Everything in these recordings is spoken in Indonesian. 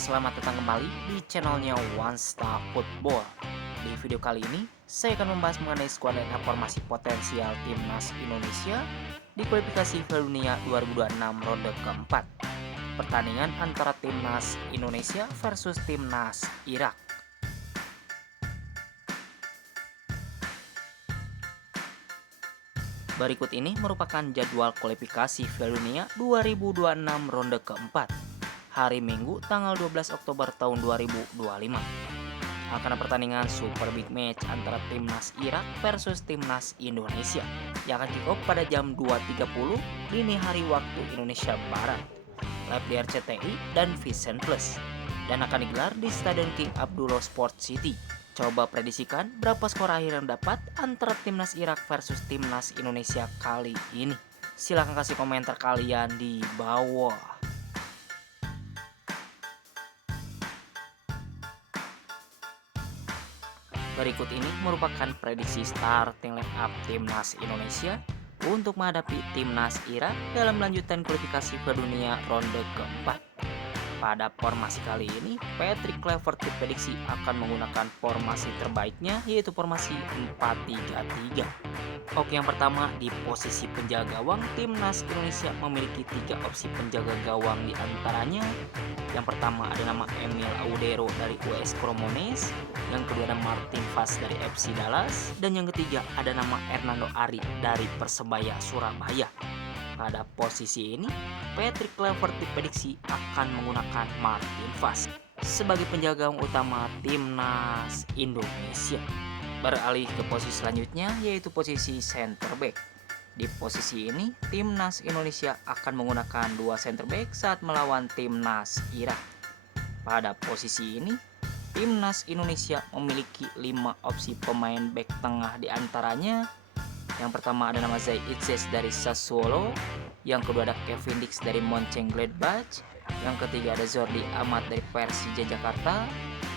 Selamat datang kembali di channelnya One Star Football. Di video kali ini, saya akan membahas mengenai skuad dan formasi potensial timnas Indonesia di kualifikasi Piala Dunia 2026 ronde keempat. Pertandingan antara timnas Indonesia versus timnas Irak. Berikut ini merupakan jadwal kualifikasi Piala Dunia 2026 ronde keempat. Hari Minggu tanggal 12 Oktober tahun 2025. Akan ada pertandingan super big match antara timnas Irak versus timnas Indonesia yang akan kick off pada jam 2.30 dini hari waktu Indonesia Barat, live di RCTI dan Vision Plus, dan akan digelar di Stadion King Abdullah Sport City. Coba prediksikan berapa skor akhir yang dapat antara timnas Irak versus timnas Indonesia kali ini. Silahkan kasih komentar kalian di bawah. Berikut ini merupakan prediksi starting line up timnas Indonesia untuk menghadapi timnas Irak dalam lanjutan kualifikasi ke dunia ronde keempat. Pada formasi kali ini, Patrick Kluivert diprediksi akan menggunakan formasi terbaiknya, yaitu formasi 4-3-3. Oke, yang pertama di posisi penjaga gawang, timnas Indonesia memiliki 3 opsi penjaga gawang, di antaranya yang pertama ada nama Emil Audero dari US Cremonese, yang kedua ada Martin Vaz dari FC Dallas, dan yang ketiga ada nama Hernando Ari dari Persebaya Surabaya. Pada posisi ini, Patrick Kluivert diprediksi akan menggunakan Martin Vaz sebagai penjaga gawang utama timnas Indonesia. Beralih ke posisi selanjutnya, yaitu posisi center back. Di posisi ini, timnas Indonesia akan menggunakan 2 center back saat melawan timnas Irak. Pada posisi ini, timnas Indonesia memiliki 5 opsi pemain back tengah, di antaranya yang pertama ada nama Zai Itzes dari Sassuolo, yang kedua ada Kevin Dix dari Mönchengladbach, yang ketiga ada Jordi Amat dari Persija Jakarta,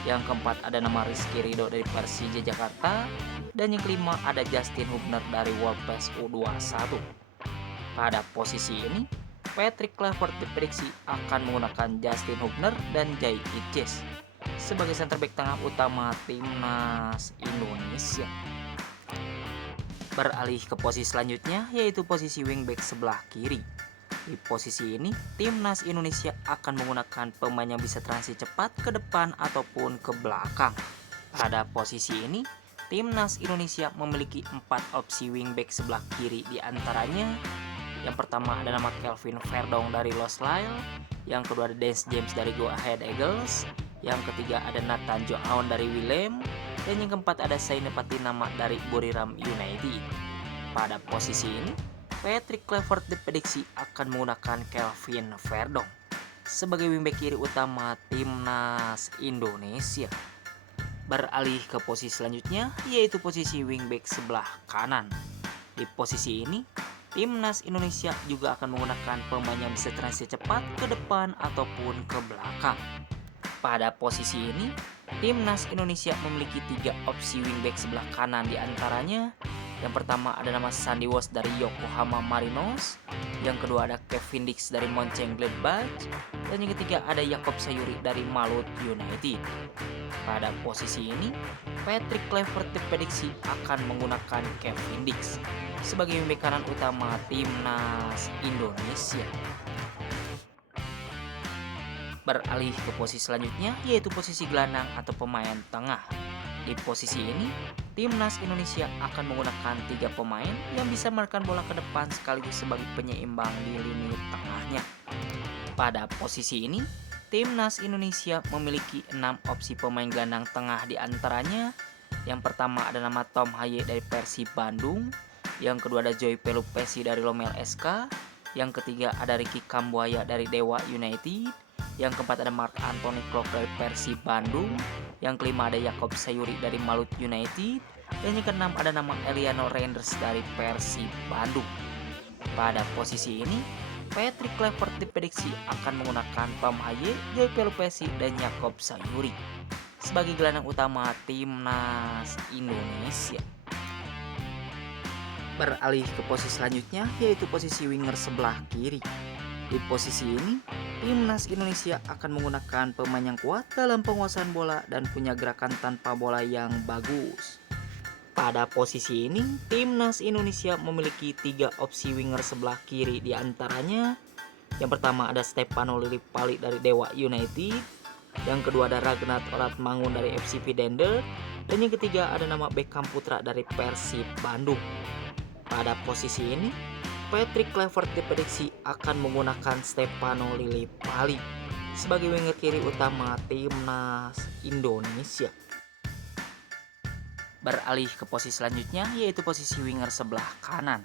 yang keempat ada nama Rizky Ridho dari Persija Jakarta, dan yang kelima ada Justin Hubner dari Wolves U21. Pada posisi ini, Patrick Kluivert diprediksi akan menggunakan Justin Hubner dan Zai Itzes sebagai center back tengah utama timnas Indonesia. Beralih ke posisi selanjutnya, yaitu posisi wingback sebelah kiri. Di posisi ini, timnas Indonesia akan menggunakan pemain yang bisa transit cepat ke depan ataupun ke belakang. Pada posisi ini, timnas Indonesia memiliki 4 opsi wingback sebelah kiri, di antaranya yang pertama ada nama Kelvin Verdong dari Los Lille, yang kedua ada Dance James dari Go Ahead Eagles, yang ketiga ada Nathan Joaon dari Willem, dan yang keempat ada Saine Patinama dari Buriram United. Pada posisi ini, Patrick Kluivert diprediksi akan menggunakan Kelvin Verdong sebagai wingback kiri utama timnas Indonesia. Beralih ke posisi selanjutnya, yaitu posisi wingback sebelah kanan. Di posisi ini, timnas Indonesia juga akan menggunakan pemain yang bisa transit cepat ke depan ataupun ke belakang. Pada posisi ini, timnas Indonesia memiliki 3 opsi wingback sebelah kanan, di antaranya yang pertama ada nama Sandy Walsh dari Yokohama Marinos, yang kedua ada Kevin Dix dari Mönchengladbach, dan yang ketiga ada Jakob Sayuri dari Malut United. Pada posisi ini, Patrick Kluivert diprediksi akan menggunakan Kevin Dix sebagai wingback kanan utama timnas Indonesia. Beralih ke posisi selanjutnya, yaitu posisi gelandang atau pemain tengah. Di posisi ini, timnas Indonesia akan menggunakan 3 pemain yang bisa menekan bola ke depan sekaligus sebagai penyeimbang di lini tengahnya. Pada posisi ini, timnas Indonesia memiliki 6 opsi pemain gelandang tengah, di antaranya yang pertama ada nama Tom Haye dari Persib Bandung, yang kedua ada Joy Pelupesi dari Lomel SK, yang ketiga ada Ricky Kambuaya dari Dewa United, yang keempat ada Mark Anthony Klok dari Persib Bandung, yang kelima ada Jakob Sayuri dari Malut United, dan yang keenam ada nama Eliano Reinders dari Persib Bandung. Pada posisi ini, Patrick Kluivert diprediksi akan menggunakan Tom Haye, Joy Pelupesi, dan Jakob Sayuri sebagai gelandang utama timnas Indonesia. Beralih ke posisi selanjutnya, yaitu posisi winger sebelah kiri. Di posisi ini, Timnas Indonesia akan menggunakan pemain yang kuat dalam penguasaan bola dan punya gerakan tanpa bola yang bagus. Pada posisi ini, Timnas Indonesia memiliki 3 opsi winger sebelah kiri, di antaranya yang pertama ada Stefano Lillipali dari Dewa United, yang kedua ada Ragnar Oratmangun dari FC Vidende, dan yang ketiga ada nama Beckham Putra dari Persib Bandung. Pada posisi ini, Patrick Kluivert diprediksi akan menggunakan Stefano Lillipali sebagai winger kiri utama Timnas Indonesia. Beralih ke posisi selanjutnya, yaitu posisi winger sebelah kanan.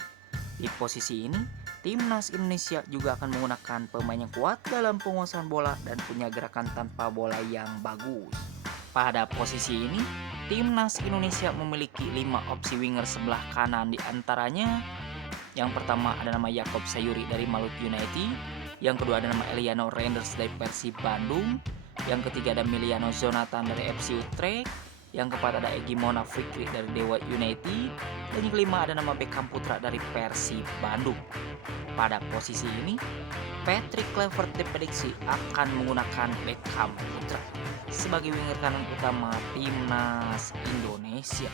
Di posisi ini, Timnas Indonesia juga akan menggunakan pemain yang kuat dalam penguasaan bola dan punya gerakan tanpa bola yang bagus. Pada posisi ini, Timnas Indonesia memiliki 5 opsi winger sebelah kanan, di antaranya yang pertama ada nama Yakob Sayuri dari Maluku United, yang kedua ada nama Eliano Reinders dari Persib Bandung, yang ketiga ada Miliano Jonathan dari FC Utrecht, yang keempat ada Egy Mona Fikri dari Dewa United, dan yang kelima ada nama Beckham Putra dari Persib Bandung. Pada posisi ini, Patrick Kluivert diprediksi akan menggunakan Beckham Putra sebagai winger kanan utama Timnas Indonesia.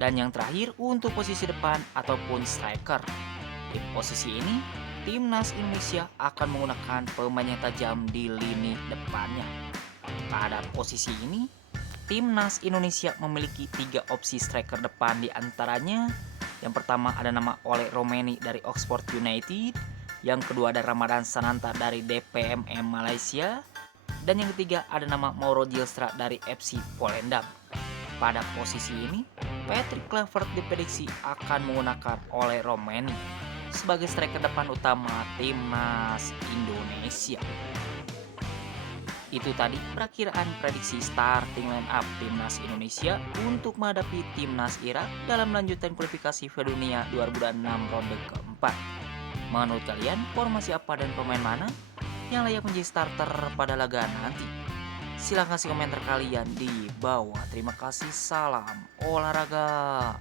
Dan yang terakhir untuk posisi depan ataupun striker. Di posisi ini, Timnas Indonesia akan menggunakan pemain yang tajam di lini depannya. Pada posisi ini, Timnas Indonesia memiliki 3 opsi striker depan, di antaranya yang pertama ada nama Ole Romeni dari Oxford United, yang kedua ada Ramadan Sananta dari DPMM Malaysia, dan yang ketiga ada nama Mauro Gilstra dari FC Volendam. Pada posisi ini, Patrick Kluivert diprediksi akan menggunakan Ole Romeni sebagai striker depan utama Timnas Indonesia. Itu tadi perakiraan prediksi starting line up Timnas Indonesia untuk menghadapi Timnas Irak dalam lanjutan kualifikasi Piala Dunia 2006 ronde keempat. Menurut kalian, formasi apa dan pemain mana yang layak menjadi starter pada laga nanti? Silahkan kasih komentar kalian di bawah. Terima kasih, salam olahraga.